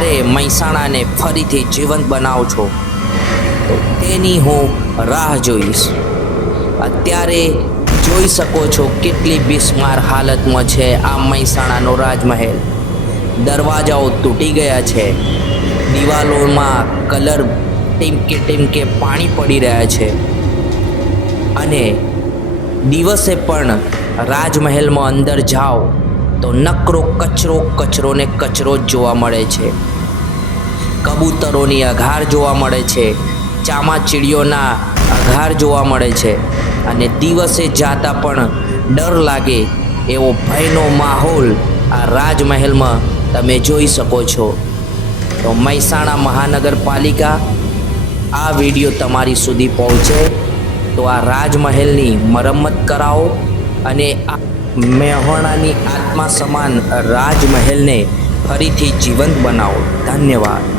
ક્યારે મહેસાણાને ફરીથી જીવંત બનાવશો તો તેની હું રાહ જોઈશ. અત્યારે જોઈ શકો છો કેટલી બિસ્માર હાલતમાં છે આ મહેસાણાનો રાજમહેલ. દરવાજાઓ તૂટી ગયા છે, દિવાલોમાં કલર ટીમકે ટીમકે પાણી પડી રહ્યા છે. અને દિવસે પણ રાજમહેલમાં અંદર જાઓ. તો નકરો, કચરો કચરો ને કચરો જ જોવા મળે છે. કબૂતરોની અઘાર જોવા મળે છે. ચામાચીડીઓના અઘાર જોવા મળે છે. અને દિવસે જાતા પણ ડર લાગે એવો ભયનો માહોલ આ રાજમહેલમાં તમે જોઈ શકો છો. તો મહેસાણા મહાનગરપાલિકા આ વીડિયો તમારી સુધી પહોંચે. તો આ રાજમહેલની મરમ્મત કરાવો અને આ મહેણાની આત્મા સમાન રાજમહેલને ફરીથી જીવંત બનાવો. ધન્યવાદ.